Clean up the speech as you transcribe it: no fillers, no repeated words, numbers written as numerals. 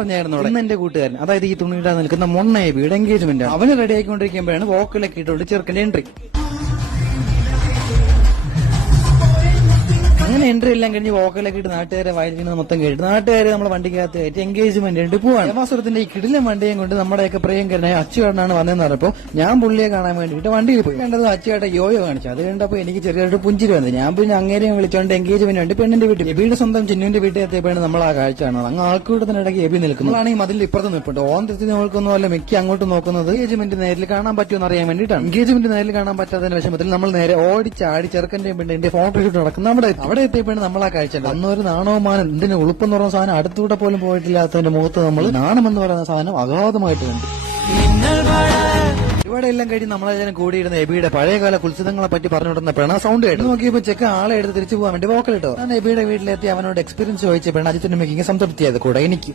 അറിഞ്ഞായിരുന്നു ഇന്ന് എന്റെ കൂട്ടുകാരൻ, അതായത് ഈ തുണിയിടാൻ നിൽക്കുന്ന മൊണ്ണേബിയുടെ എൻഗേജ്മെന്റ് അവന് റെഡി ആയിക്കൊണ്ടിരിക്കുമ്പോഴാണ് വോക്കലൊക്കെ ഇട്ടുകൊണ്ട് ചെറുക്കന്റെ എൻട്രി. അങ്ങനെ എൻട്രി എല്ലാം കഴിഞ്ഞ് വോക്കലൊക്കെ ഇട്ട് നാട്ടുകാരെ വായിക്കുന്നത് മൊത്തം കേട്ട് നാട്ടുകാരെ നമ്മളെ വണ്ടിക്കകത്ത് കയറ്റി എൻഗേജ്മെന്റ് ഉണ്ട് പോവാണ്. ദേവാസുരത്തിന്റെ ഈ കിടിലൻ വണ്ടിയും കൊണ്ട് നമ്മുടെയൊക്കെ പ്രിയങ്കരനായ അച്ചുവേട്ടനാണ് വന്നതെന്ന് പറഞ്ഞപ്പോൾ ഞാൻ പുള്ളിയെ കാണാൻ വേണ്ടിയിട്ട് വണ്ടിയിൽ പോയി. കണ്ടത് അച്ചുവേട്ട യോയോ കാണിച്ചു. അത് കണ്ടപ്പോൾ എനിക്ക് ചെറിയൊരു പുഞ്ചിരി വന്നത്. ഞാൻ പിന്നെ അങ്ങേരെയും വിളിച്ചോണ്ട് എൻഗേജ്മെന്റ് ഉണ്ട് പെണ്ണിന്റെ വീട്ടിൽ. എബിയുടെ സ്വന്തം ചിന്നുവിന്റെ വീട്ടിൽ എത്തിയപ്പോഴാണ് നമ്മൾ ആ കാഴ്ച കാണുന്നത്. അങ്ങ് ആൾക്കൂട്ടത്തിനിടയ്ക്ക് എബി നിൽക്കുന്നു. നമ്മളാണെങ്കിൽ അതിൽ ഇപ്പുറത്ത് നിൽപ്പുണ്ട്. ഓന്തത്തിൽ നോക്കുന്നോ അല്ല മിക്ക അങ്ങോട്ട് നോക്കുന്നത് എൻഗേജ്മെന്റ് നേരിൽ കാണാൻ പറ്റുമെന്ന് അറിയാൻ വേണ്ടിയിട്ടാണ്. എൻഗേജ്മെന്റ് നേരിൽ കാണാൻ പറ്റാത്തതിന്റെ വിഷമത്തിൽ നമ്മൾ നേരെ ഓടിച്ചാടി ചെറുക്കന്റെയും പെണ്ണിന്റെ ഫോട്ടോ ഷൂട്ട് നടക്കുന്ന അവിടെ എത്തിയപ്പോഴാണ് നമ്മൾ ആ കാഴ്ച. അന്നൊരു നാണവമാനം എന്തിന് ഉളുപ്പെന്ന് പറയുന്ന സാധനം അടുത്തൂടെ പോലും പോയിട്ടില്ലാത്തതിന്റെ മുഖത്ത് നമ്മൾ നാണമെന്ന് പറയുന്ന സാധനം അഗാധമായിട്ട് കണ്ടു. ഇവിടെ എല്ലാം കഴിഞ്ഞ് നമ്മളെല്ലാം കൂടിയിരുന്ന എബിയുടെ പഴയകാല കുത്സിതങ്ങളെ പറ്റി പറഞ്ഞുകൊടുന്ന പെണ്ണ സൗണ്ട് കേട്ട് നോക്കിയപ്പോൾ ചെക്ക ആളെ എടുത്ത് തിരിച്ചു പോകാൻ വേണ്ടി വോക്കലിട്ടോ. ഞാൻ എബിയുടെ വീട്ടിലെത്തി അവനോട് എക്സ്പീരിയൻസ് ചോദിച്ച പെണ്ണ അജിത്തിന്റെ മേക്കിങ് സംതൃപ്തിയായത് കൂടെ എനിക്ക്.